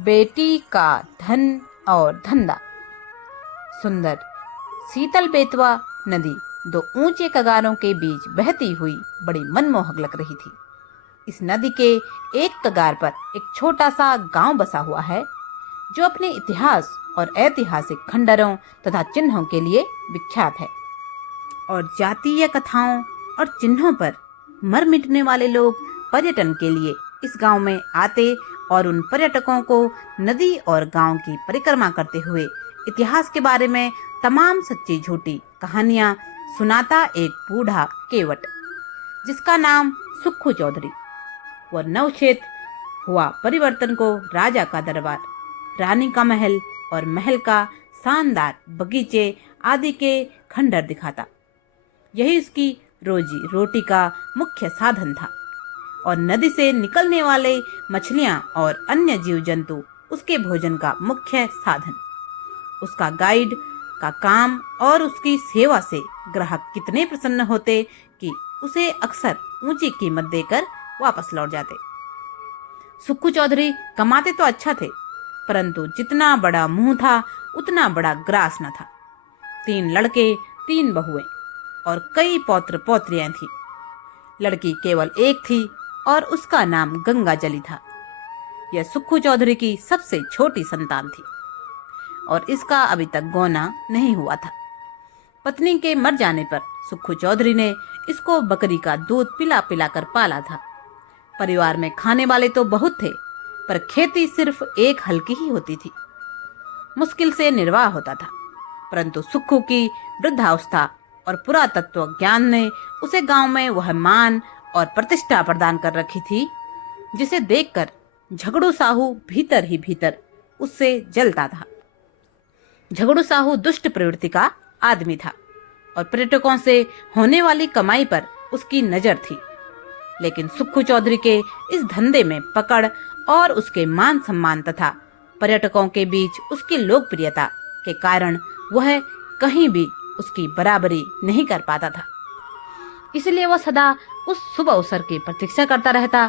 बेटी का धन और धंधा। सुंदर शीतल बेतवा नदी दो ऊंचे कगारों के बीच बहती हुई बड़ी मनमोहक लग रही थी। इस नदी के एक कगार पर एक छोटा सा गांव बसा हुआ है, जो अपने इतिहास और ऐतिहासिक खंडरों तथा चिन्हों के लिए विख्यात है। और जातीय कथाओं और चिन्हों पर मर मिटने वाले लोग पर्यटन के लिए इस गांव में आते और उन पर्यटकों को नदी और गांव की परिक्रमा करते हुए इतिहास के बारे में तमाम सच्ची झूठी कहानियां सुनाता एक बूढ़ा केवट, जिसका नाम सुक्खू चौधरी। वह नवक्षेत्र हुआ परिवर्तन को राजा का दरबार, रानी का महल और महल का शानदार बगीचे आदि के खंडर दिखाता। यही उसकी रोजी रोटी का मुख्य साधन था और नदी से निकलने वाले मछलियां और अन्य जीव जंतु उसके भोजन का मुख्य साधन। उसका गाइड का काम और उसकी सेवा से ग्राहक कितने प्रसन्न होते कि उसे अक्सर ऊंची कीमत देकर वापस लौट जाते। सुक्खू चौधरी कमाते तो अच्छा थे, परंतु जितना बड़ा मुंह था उतना बड़ा ग्रास न था। 3 लड़के, 3 बहुएं और कई पौत्र पौत्रियां थी। लड़की केवल एक थी और उसका नाम गंगाजली था। यह सुक्खू चौधरी की सबसे छोटी संतान थी और इसका अभी तक गौना नहीं हुआ था। पत्नी के मर जाने पर सुक्खू चौधरी ने इसको बकरी का दूध पिला पिला कर पाला था। परिवार में खाने वाले तो बहुत थे, पर खेती सिर्फ एक हल की ही होती थी। मुश्किल से निर्वाह होता था, परंतु सुक्खू की वृद्धावस्था और पुरातत्व ज्ञान ने उसे गांव में वह मान और प्रतिष्ठा प्रदान कर रखी थी, जिसे देखकर झगड़ू साहू भीतर ही भीतर उससे जलता था। झगड़ू साहू दुष्ट प्रवृत्ति का आदमी था और पर्यटकों से होने वाली कमाई पर उसकी नजर थी, लेकिन सुक्खू चौधरी के इस धंधे में पकड़ और उसके मान सम्मान तथा पर्यटकों के बीच उसकी लोकप्रियता के कारण वह कहीं भी उसकी बराबरी नहीं कर पाता था। इसलिए वह सदा उस शुभ अवसर की प्रतीक्षा करता रहता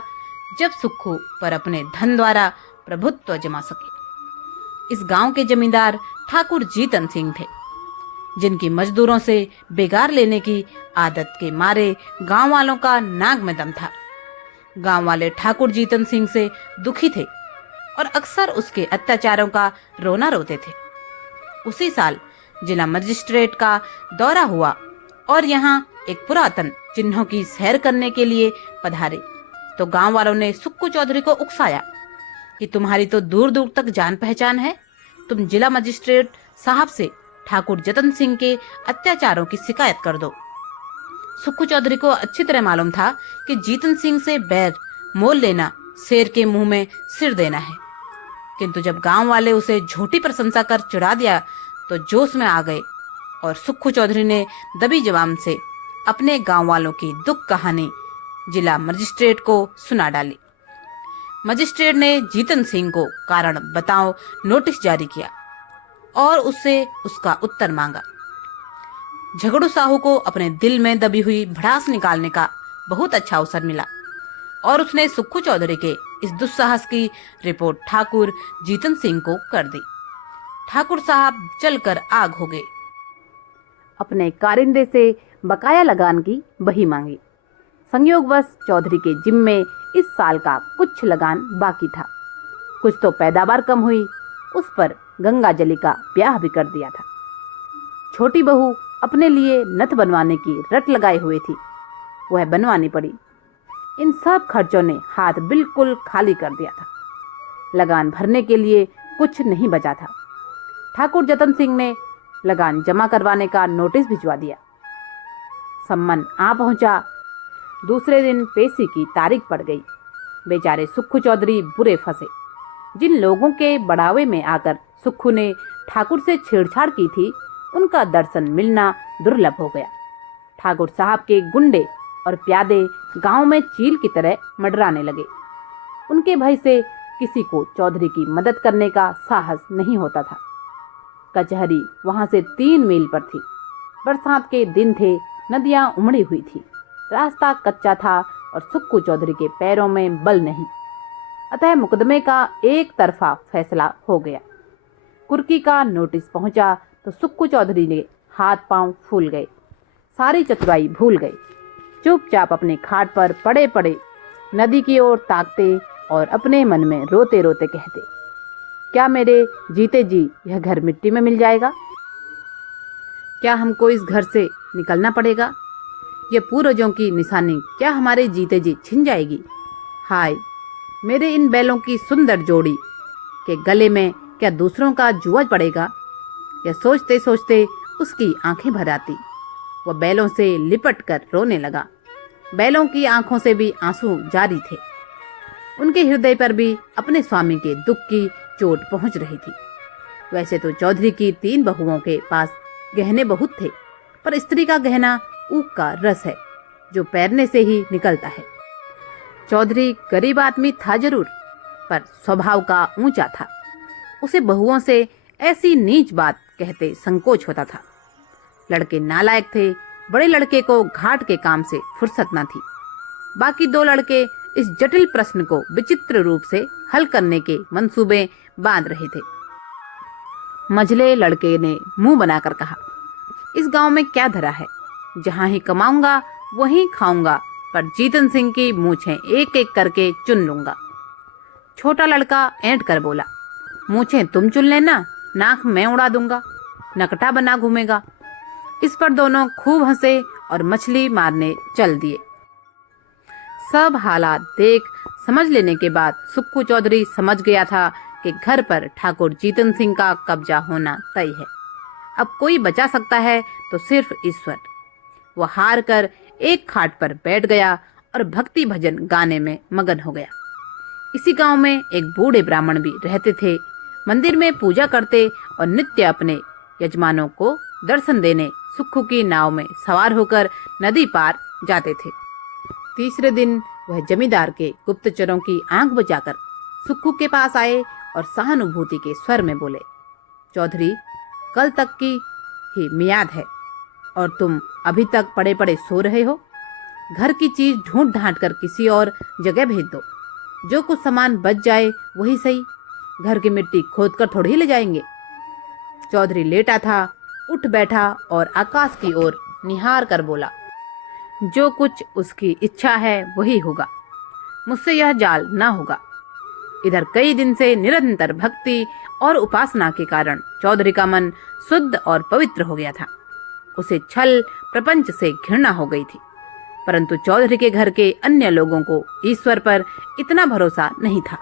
जब सुक्खू पर अपने धन द्वारा प्रभुत्व जमा सके। इस गांव के जमींदार ठाकुर जीतन सिंह थे, जिनकी मजदूरों से बेगार लेने की आदत के मारे गांव वालों का नाक में दम था। गांव वाले ठाकुर जीतन सिंह से दुखी थे और अक्सर उसके अत्याचारों का रोना रोते थे। उसी साल जिला मजिस्ट्रेट का दौरा हुआ और यहाँ एक पुरातन चिन्हों की सैर करने के लिए पधारे तो गांव वालों ने सुक्खू चौधरी को उकसाया कि तुम्हारी तो दूर दूर तक जान पहचान है, तुम जिला मजिस्ट्रेट साहब से ठाकुर जतन सिंह के अत्याचारों की शिकायत कर दो। सुक्खू चौधरी को अच्छी तरह मालूम था कि जीतन सिंह से बैर मोल लेना शेर के मुंह में सिर देना है, किंतु जब गांव वाले उसे झूठी प्रशंसा कर चिढ़ा दिया तो जोश में आ गए और सुक्खू चौधरी ने दबी जबान से अपने गांव वालों की दुख कहानी जिला मजिस्ट्रेट को सुना डाली। मजिस्ट्रेट ने जीतन सिंह को कारण बताओ नोटिस जारी किया और उससे उसका उत्तर मांगा। झगड़ू साहू को अपने दिल में दबी हुई भड़ास निकालने का बहुत अच्छा अवसर मिला और उसने सुक्खू चौधरी के इस दुस्साहस की रिपोर्ट ठाकुर जीतन सिंह को कर दी। ठाकुर साहब जलकर आग हो गए। अपने कारिंदे से बकाया लगान की बही मांगी। संयोगवश चौधरी के जिम्मे इस साल का कुछ लगान बाकी था। कुछ तो पैदावार कम हुई, उस पर गंगाजली का ब्याह भी कर दिया था। छोटी बहू अपने लिए नथ बनवाने की रट लगाए हुए थी, वह बनवानी पड़ी। इन सब खर्चों ने हाथ बिल्कुल खाली कर दिया था। लगान भरने के लिए कुछ नहीं बचा था। ठाकुर जतन सिंह ने लगान जमा करवाने का नोटिस भिजवा दिया। सम्मन आ पहुंचा। दूसरे दिन पेशी की तारीख पड़ गई। बेचारे सुक्खू चौधरी बुरे फंसे। जिन लोगों के बढ़ावे में आकर सुक्खू ने ठाकुर से छेड़छाड़ की थी, उनका दर्शन मिलना दुर्लभ हो गया। ठाकुर साहब के गुंडे और प्यादे गांव में चील की तरह मंडराने लगे। उनके भय से किसी को चौधरी की मदद करने का साहस नहीं होता था। कचहरी वहां से 3 मील पर थी। बरसात के दिन थे, नदियां उमड़ी हुई थी, रास्ता कच्चा था और सुक्खू चौधरी के पैरों में बल नहीं। अतः मुकदमे का एक तरफा फैसला हो गया। कुर्की का नोटिस पहुंचा तो सुक्कू चौधरी ने हाथ पांव फूल गए, सारी चतुराई भूल गए। चुपचाप अपने खाट पर पड़े पड़े नदी की ओर ताकते और अपने मन में रोते रोते कहते, क्या मेरे जीते जी यह घर मिट्टी में मिल जाएगा? क्या हमको इस घर से निकलना पड़ेगा? यह पूर्वजों की निशानी क्या हमारे जीते जी छिन जाएगी? हाय, मेरे इन बैलों की सुंदर जोड़ी के गले में क्या दूसरों का जुआ पड़ेगा? यह सोचते सोचते उसकी आंखें भर आती। वह बैलों से लिपट कर रोने लगा। बैलों की आंखों से भी आंसू जारी थे। उनके हृदय पर भी अपने स्वामी के दुख की चोट पहुंच रही थी। वैसे तो चौधरी की 3 बहुओं के पास गहने बहुत थे, पर स्त्री का गहना ऊख का रस है जो पैरने से ही निकलता है। चौधरी गरीब आदमी था जरूर, पर स्वभाव का ऊंचा था। उसे बहुओं से ऐसी नीच बात कहते संकोच होता था। लड़के नालायक थे, बड़े लड़के को घाट के काम से फुर्सत न थी। बाकी 2 लड़के इस जटिल प्रश्न को विचित्र रूप से हल करने के मंसूबे बांध रहे थे। मझले लड़के ने मुंह बनाकर कहा, इस गांव में क्या धरा है? जहां ही कमाऊंगा वहीं खाऊंगा, पर जीतन सिंह की मूछें एक एक करके चुन लूंगा। छोटा लड़का ऐंठ कर बोला, मूछें तुम चुन लेना, नाक मैं उड़ा दूंगा, नकटा बना घूमेगा। इस पर दोनों खूब हंसे और मछली मारने चल दिए। सब हालात देख समझ लेने के बाद सुक्कू चौधरी समझ गया था कि घर पर ठाकुर जीतन सिंह का कब्जा होना तय है। अब कोई बचा सकता है तो सिर्फ ईश्वर। वह हार कर एक खाट पर बैठ गया और भक्ति भजन गाने में मगन हो गया। इसी गांव में एक बूढ़े ब्राह्मण भी रहते थे। मंदिर में पूजा करते और नित्य अपने यजमानों को दर्शन देने सुक्कू की नाव में सवार होकर नदी पार जाते थे। तीसरे दिन वह जमींदार के गुप्तचरों की आंख बचाकर सुक्कू के पास आए और सहानुभूति के स्वर में बोले, चौधरी, कल तक की ही मियाद है और तुम अभी तक पड़े पड़े सो रहे हो। घर की चीज ढूंढ ढांट कर किसी और जगह भेज दो। जो कुछ सामान बच जाए वही सही, घर की मिट्टी खोद कर थोड़ी ले जाएंगे। चौधरी लेटा था, उठ बैठा और आकाश की ओर निहार कर बोला, जो कुछ उसकी इच्छा है वही होगा, मुझसे यह जाल ना होगा। इधर कई दिन से निरंतर भक्ति और उपासना के कारण चौधरी का मन शुद्ध और पवित्र हो गया था। उसे छल प्रपंच से घृणा हो गई थी, परंतु चौधरी के घर के अन्य लोगों को ईश्वर पर इतना भरोसा नहीं था।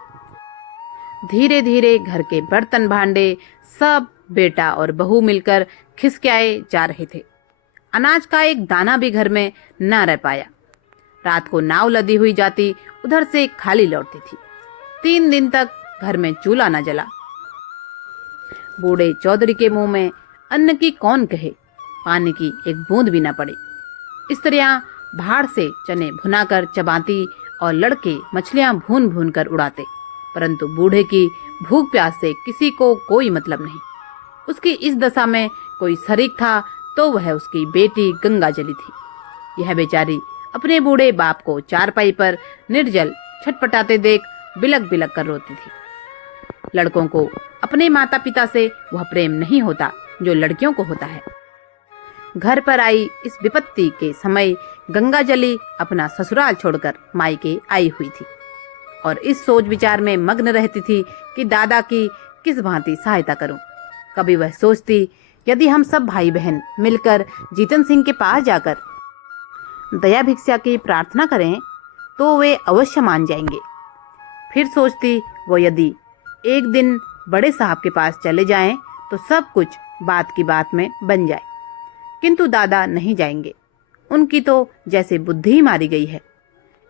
धीरे धीरे घर के बर्तन भांडे सब बेटा और बहू मिलकर खिसकाए जा रहे थे। अनाज का एक दाना भी घर में न रह पाया। रात को नाव लदी हुई जाती उधर से खाली लौटती थी। 3 दिन तक घर में चूल्हा न जला। बूढ़े चौधरी के मुंह में अन्न की कौन कहे, पानी की एक बूंद भी न पड़ी। स्त्रियां भाड़ से चने भुनाकर चबाती और लड़के मछलियां भून भून कर उड़ाते, परंतु बूढ़े की भूख प्यास से किसी को कोई मतलब नहीं। उसकी इस दशा में कोई शरीक था तो वह उसकी बेटी गंगा जली थी। यह बेचारी अपने बूढ़े बाप को चारपाई पर निर्जल छटपटाते देख बिलक बिलक कर रोती थी। लड़कों को अपने माता पिता से वह प्रेम नहीं होता जो लड़कियों को होता है। घर पर आई इस विपत्ति के समय गंगा जली अपना ससुराल छोड़कर मायके आई हुई थी और इस सोच विचार में मग्न रहती थी कि दादा की किस भांति सहायता करूं। कभी वह सोचती, यदि हम सब भाई बहन मिलकर जीतन सिंह के पास जाकर दया भिक्षा की प्रार्थना करें तो वे अवश्य मान जाएंगे। फिर सोचती, वो यदि एक दिन बड़े साहब के पास चले जाएं तो सब कुछ बात की बात में बन जाए। किंतु दादा नहीं जाएंगे, उनकी तो जैसे बुद्धि ही मारी गई है।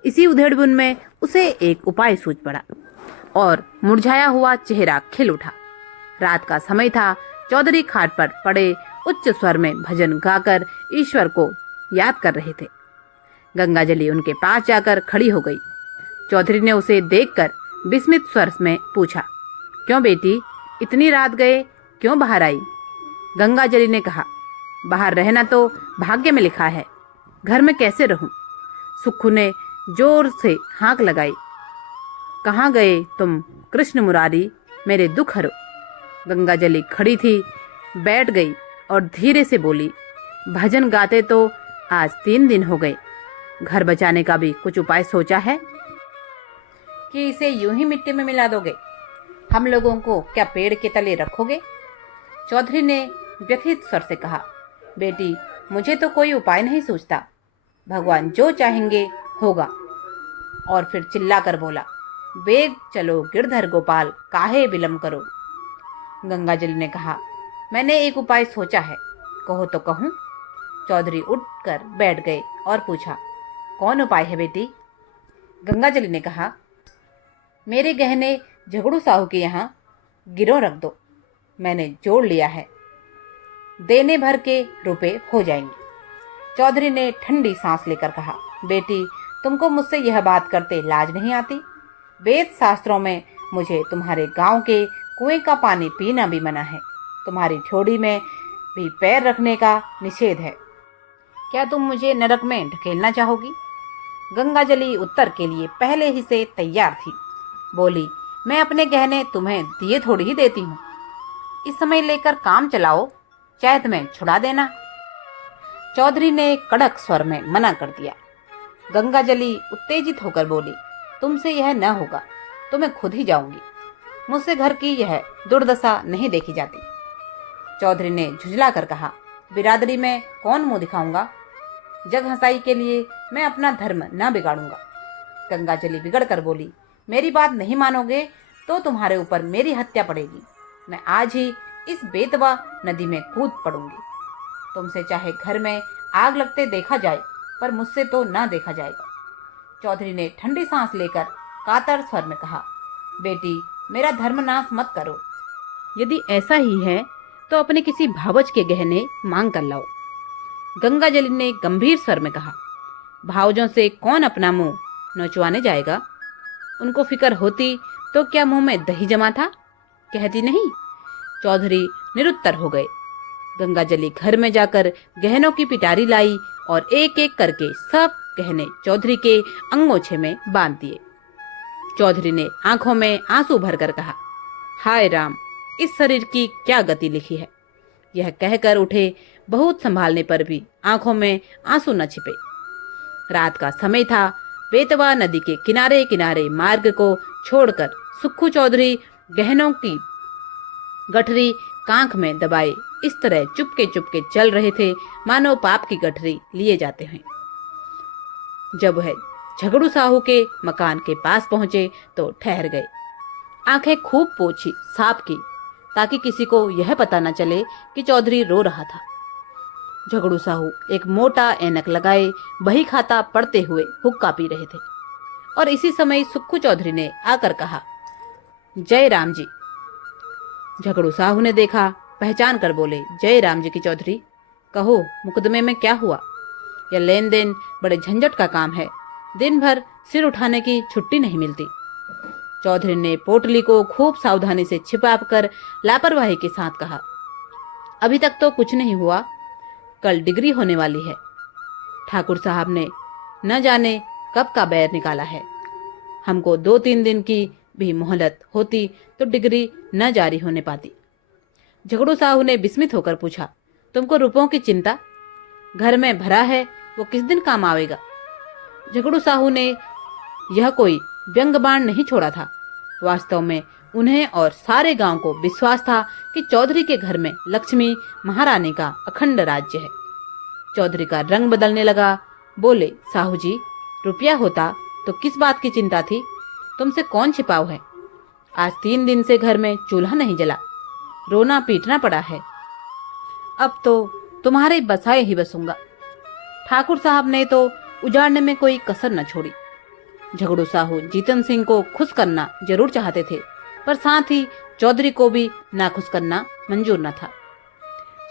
इसी उधेड़बुन में उसे एक उपाय सूझ पड़ा और मुरझाया हुआ चेहरा खिल उठा। रात का समय था। चौधरी खाट पर पड़े उच्च स्वर में भजन गाकर ईश्वर को याद कर रहे थे। गंगाजली उनके पास जाकर खड़ी हो गई। चौधरी ने उसे देखकर विस्मित स्वर में पूछा, क्यों बेटी, इतनी रात गए, क्यों बाहर आई? गंगाजली ने कहा, बाहर रहना तो भाग्य में लिखा है, घर में कैसे रहूं? सुक्खू ने जोर से हाँक लगाई। कहाँ गए तुम कृष्ण मुरारी, मेरे दुख हरो। गंगाजली खड़ी थी, बैठ गई और धीरे से बोली, भजन गाते तो आज 3 दिन हो गए। घर बचाने का भी कुछ उपाय सोचा है कि इसे यूं ही मिट्टी में मिला दोगे? हम लोगों को क्या पेड़ के तले रखोगे? चौधरी ने व्यथित स्वर से कहा, बेटी, मुझे तो कोई उपाय नहीं सूझता। भगवान जो चाहेंगे होगा। और फिर चिल्लाकर बोला, बेग चलो गिरधर गोपाल, काहे विलंब करो। गंगाजली ने कहा, मैंने एक उपाय सोचा है, कहो तो कहूँ। चौधरी उठकर बैठ गए और पूछा, कौन उपाय है बेटी? गंगाजली ने कहा, मेरे गहने झगड़ू साहू के यहाँ गिरो रख दो। मैंने जोड़ लिया है, देने भर के रुपए हो जाएंगे। चौधरी ने ठंडी सांस लेकर कहा, बेटी, तुमको मुझसे यह बात करते लाज नहीं आती? वेद शास्त्रों में मुझे तुम्हारे गांव के कुएं का पानी पीना भी मना है। तुम्हारी ठोड़ी में भी पैर रखने का निषेध है। क्या तुम मुझे नरक में ढकेलना चाहोगी? गंगाजली उत्तर के लिए पहले ही से तैयार थी। बोली, मैं अपने गहने तुम्हें दिए थोड़ी ही देती हूँ। इस समय लेकर काम चलाओ, चैत में छुड़ा देना। चौधरी ने कड़क स्वर में मना कर दिया। गंगाजली उत्तेजित होकर बोली, तुमसे यह न होगा, तो मैं खुद ही जाऊंगी। मुझसे घर की यह दुर्दशा नहीं देखी जाती। चौधरी ने झुंझला कर कहा, बिरादरी में कौन मुंह दिखाऊंगा? जग हंसाई के लिए मैं अपना धर्म न बिगाड़ूंगा। गंगाजली बिगड़ कर बोली, मेरी बात नहीं मानोगे तो तुम्हारे ऊपर मेरी हत्या पड़ेगी। मैं आज ही इस बेतवा नदी में कूद पड़ूंगी। तुमसे चाहे घर में आग लगते देखा जाए, पर मुझसे तो ना देखा जाएगा। चौधरी ने ठंडी सांस लेकर कातर स्वर में कहा, बेटी, मेरा धर्मनाश मत करो। यदि ऐसा ही है तो अपने किसी भावज के गहने मांग कर लाओ। गंगाजली ने गंभीर स्वर में कहा, भावजों से कौन अपना मुंह नोचवाने जाएगा? उनको फिक्र होती तो क्या मुंह में दही जमा था? कहती नहीं। चौधरी निरुत्तर हो गए। गंगाजली घर में जाकर गहनों की पिटारी लाई और एक एक करके सब गहने चौधरी के अंगोछे में बांध दिए। चौधरी ने आंखों में आंसू भरकर कहा, हाय राम, इस शरीर की क्या गति लिखी है। यह कहकर उठे, बहुत संभालने पर भी आंखों में आंसू न छिपे। रात का समय था। बेतवा नदी के किनारे किनारे मार्ग को छोड़कर सुक्खू चौधरी गहनों की गठरी कांख में दबाए इस तरह चुपके चल रहे थे मानो पाप की गठरी लिए जाते हैं। जब वह झगड़ू साहू के मकान के पास पहुंचे तो ठहर गए। आंखें खूब पोंछी सांप की, ताकि किसी को यह पता न चले कि चौधरी रो रहा था। झगड़ू साहू एक मोटा ऐनक लगाए बही खाता पड़ते हुए हुक्का पी रहे थे और इसी समय सुक्खू चौधरी ने आकर कहा, जय राम जी। झगड़ू साहू ने देखा, पहचान कर बोले, जय राम जी की चौधरी, कहो मुकदमे में क्या हुआ? यह लेन देन बड़े झंझट का काम है, दिन भर सिर उठाने की छुट्टी नहीं मिलती। चौधरी ने पोटली को खूब सावधानी से छिपाकर लापरवाही के साथ कहा, अभी तक तो कुछ नहीं हुआ, कल डिग्री होने वाली है। ठाकुर साहब ने न जाने कब का बैर निकाला है। हमको 2-3 दिन की भी मोहलत होती तो डिग्री न जारी होने पाती। झगड़ू साहू ने विस्मित होकर पूछा, तुमको रुपयों की चिंता? घर में भरा है, वो किस दिन काम आवेगा? झगड़ू साहू ने यह कोई व्यंग बाण नहीं छोड़ा था। वास्तव में उन्हें और सारे गांव को विश्वास था कि चौधरी के घर में लक्ष्मी महारानी का अखंड राज्य है। चौधरी का रंग बदलने लगा। बोले, साहू जी, रुपया होता तो किस बात की चिंता थी? तुमसे कौन छिपाव है? आज 3 दिन से घर में चूल्हा नहीं जला, रोना पीटना पड़ा है। अब तो तुम्हारे बसाए ही बसूंगा। ठाकुर साहब ने तो उजाड़ने में कोई कसर न छोड़ी। झगड़ू साहू जीतन सिंह को खुश करना जरूर चाहते थे, पर साथ ही चौधरी को भी नाखुश करना मंजूर न था।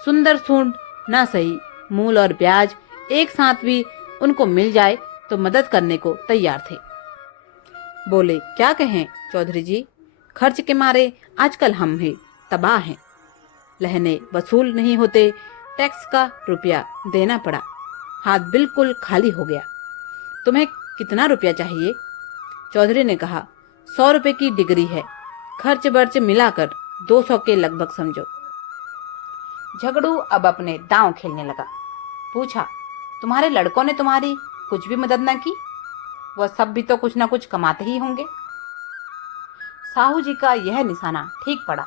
सुंदर सूंड ना सही, मूल और ब्याज एक साथ भी उनको मिल जाए तो मदद करने को तैयार थे। बोले, क्या कहें चौधरी जी, खर्च के मारे आजकल हम ही तबाह हैं। लहने वसूल नहीं होते, टैक्स का रुपया देना पड़ा, हाथ बिल्कुल खाली हो गया। तुम्हें कितना रुपया चाहिए? चौधरी ने कहा, 100 रुपए की डिग्री है, खर्च वर्च मिलाकर 200 के लगभग समझो। झगड़ू अब अपने दांव खेलने लगा। पूछा, तुम्हारे लड़कों ने तुम्हारी कुछ भी मदद न की? वह सब भी तो कुछ न कुछ कमाते ही होंगे। साहू जी का यह निशाना ठीक पड़ा।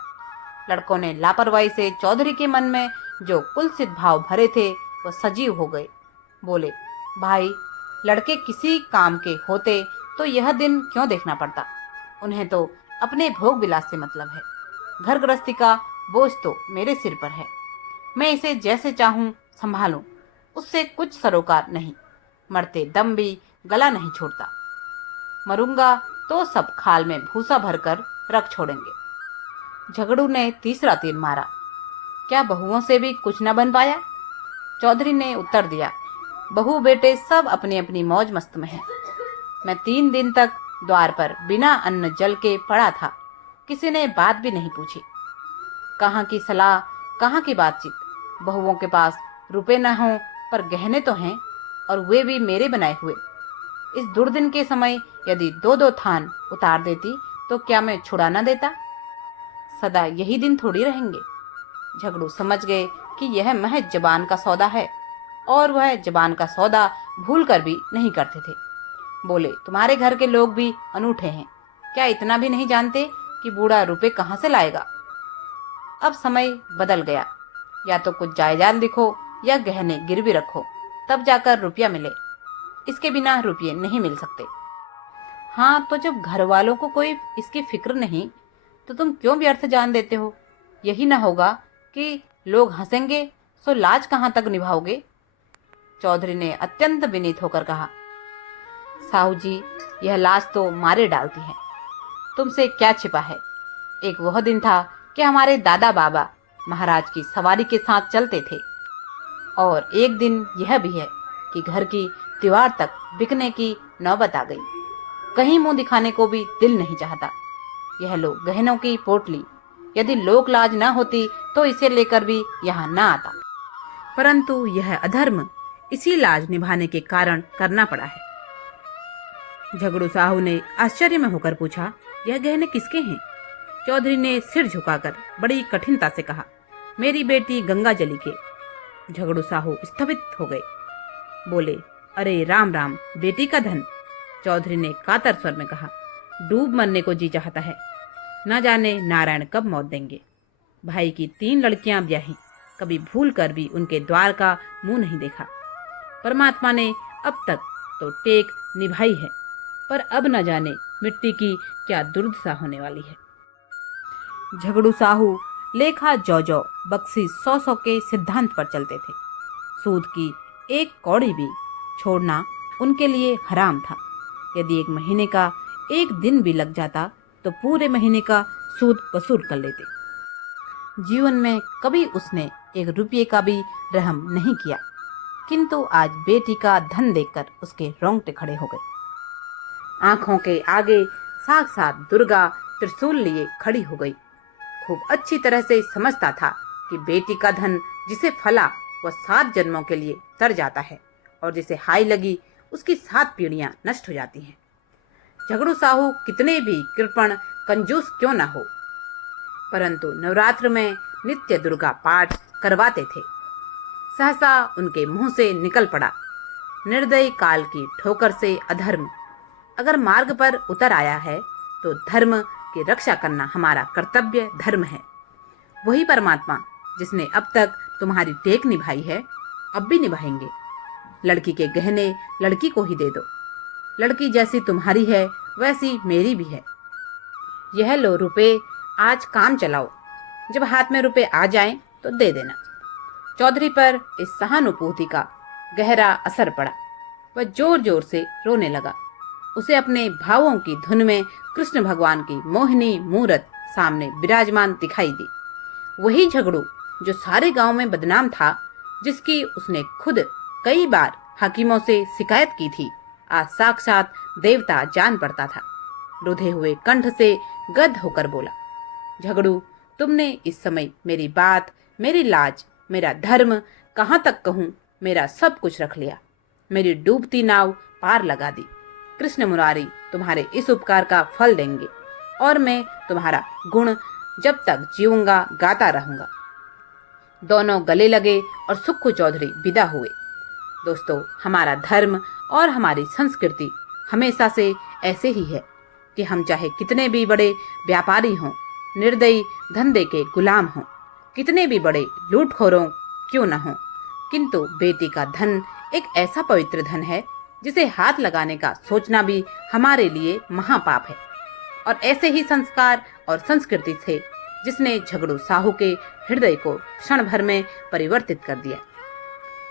लड़कों ने लापरवाही से चौधरी के मन में जो कुलसित भाव भरे थे वह सजीव हो गए। बोले, भाई, लड़के किसी काम के होते तो यह दिन क्यों देखना पड़ता? उन्हें तो अपने भोग विलास से मतलब है। घर गृहस्थी का बोझ तो मेरे सिर पर है। मैं इसे जैसे चाहूं संभालूं, उससे कुछ सरोकार नहीं। मरते दम भी गला नहीं छोड़ता। मरूंगा तो सब खाल में भूसा भरकर रख छोड़ेंगे। झगड़ू ने तीसरा तीर मारा। क्या बहुओं से भी कुछ न बन पाया? चौधरी ने उत्तर दिया, बहू बेटे सब अपनी अपनी मौज मस्त में हैं। मैं 3 दिन तक द्वार पर बिना अन्न जल के पड़ा था। किसी ने बात भी नहीं पूछी। कहाँ की सलाह, कहाँ की बातचीत। बहुओं के पास रुपए न हों पर गहने तो हैं, और वे भी मेरे बनाए हुए। इस दुर्दिन के समय यदि 2-2 थान उतार देती तो क्या मैं छुड़ा न देता? सदा यही दिन थोड़ी रहेंगे। झगड़ू समझ गए कि यह महज जबान का सौदा है, और वह जबान का सौदा भूल कर भी नहीं करते थे। बोले, तुम्हारे घर के लोग भी अनूठे हैं। क्या इतना भी नहीं जानते कि बूढ़ा रुपए कहाँ से लाएगा? अब समय बदल गया। या तो कुछ जायदाद लिखो या गहने गिरवी रखो, तब जाकर रुपया मिले। इसके बिना रुपये नहीं मिल सकते। हाँ, तो जब घर वालों को कोई इसकी फिक्र नहीं तो तुम क्यों व्यर्थ जान देते हो? यही ना होगा कि लोग हंसेंगे, सो लाज कहाँ तक निभाओगे? चौधरी ने अत्यंत विनीत होकर कहा, साहू जी, यह लाज तो मारे डालती है। तुमसे क्या छिपा है? एक वह दिन था कि हमारे दादा बाबा महाराज की सवारी के साथ चलते थे, और एक दिन यह भी है कि घर की दीवार तक बिकने की नौबत आ गई। कहीं मुंह दिखाने को भी दिल नहीं चाहता। यह लो गहनों की पोटली। यदि लोक लाज न होती तो इसे लेकर भी यहाँ न आता, परंतु यह अधर्म इसी लाज निभाने के कारण करना पड़ा है। झगड़ू साहू ने आश्चर्य में होकर पूछा, यह गहने किसके हैं? चौधरी ने सिर झुकाकर बड़ी कठिनता से कहा, मेरी बेटी गंगा जली के। झगड़ू साहू स्तंभित हो गए। बोले, अरे राम राम, बेटी का धन। चौधरी ने कातर स्वर में कहा, डूब मरने को जी चाहता है। न जाने नारायण कब मौत देंगे। भाई की 3 लड़कियां ब्याही, कभी भूल कर भी उनके द्वार का मुंह नहीं देखा। परमात्मा ने अब तक तो टेक निभाई है, पर अब न जाने मिट्टी की क्या दुर्दशा होने वाली है। झगड़ू साहू लेखा जौ बक्सी 100 के सिद्धांत पर चलते थे। सूद की एक कौड़ी भी छोड़ना उनके लिए हराम था। यदि 1 महीने का एक दिन भी लग जाता तो पूरे महीने का सूद वसूल कर लेते। जीवन में कभी उसने 1 रुपये का भी रहम नहीं किया, किंतु आज बेटी का धन देखकर उसके रोंगटे खड़े हो गए। आंखों के आगे साक्षात दुर्गा त्रिशूल लिए खड़ी हो गई। खूब अच्छी तरह से समझता था कि बेटी का धन जिसे फला वह 7 जन्मों के लिए तर जाता है, और जिसे हाय लगी उसकी 7 पीढ़ियां नष्ट हो जाती हैं। झगड़ू साहू कितने भी कृपण कंजूस क्यों न हो, परंतु नवरात्र में नित्य दुर्गा पाठ करवाते थे। सहसा उनके मुंह से निकल पड़ा, निर्दयी काल की ठोकर से अधर्म अगर मार्ग पर उतर आया है तो धर्म की रक्षा करना हमारा कर्तव्य धर्म है। वही परमात्मा जिसने अब तक तुम्हारी टेक निभाई है, अब भी निभाएंगे। लड़की के गहने लड़की को ही दे दो। लड़की जैसी तुम्हारी है वैसी मेरी भी है। यह लो रुपए, आज काम चलाओ। जब हाथ में रुपए आ जाएं तो दे देना। चौधरी पर इस सहानुभूति का गहरा असर पड़ा। वह जोर जोर से रोने लगा। उसे अपने भावों की धुन में कृष्ण भगवान की मोहिनी मूरत सामने विराजमान दिखाई दी। वही झगड़ू जो सारे गांव में बदनाम था, जिसकी उसने खुद कई बार हाकिमों से शिकायत की थी, आज साक्षात देवता जान पड़ता था। रुधे हुए कंठ से गद्द होकर बोला, झगड़ू, तुमने इस समय मेरी बात, मेरी लाज, मेरा धर्म, कहाँ तक कहूँ, मेरा सब कुछ रख लिया। मेरी डूबती नाव पार लगा दी। कृष्ण मुरारी तुम्हारे इस उपकार का फल देंगे और मैं तुम्हारा गुण जब तक जीऊंगा गाता रहूंगा। दोनों गले लगे और सुक्खू चौधरी विदा हुए। दोस्तों, हमारा धर्म और हमारी संस्कृति हमेशा से ऐसे ही है कि हम चाहे कितने भी बड़े व्यापारी हों, निर्दयी धंधे के गुलाम हों, कितने भी बड़े लूटखोरों क्यों न हों, किंतु बेटी का धन एक ऐसा पवित्र धन है जिसे हाथ लगाने का सोचना भी हमारे लिए महापाप है। और ऐसे ही संस्कार और संस्कृति थे जिसने झगड़ू साहू के हृदय को क्षण भर में परिवर्तित कर दिया।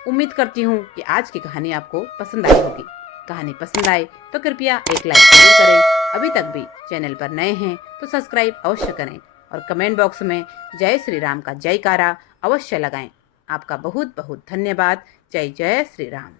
उम्मीद करती हूँ कि आज की कहानी आपको पसंद आई होगी। कहानी पसंद आए तो कृपया एक लाइक जरूर करें। अभी तक भी चैनल पर नए हैं तो सब्सक्राइब अवश्य करें और कमेंट बॉक्स में जय श्री राम का जयकारा अवश्य लगाएं। आपका बहुत बहुत धन्यवाद। जय जय श्री राम।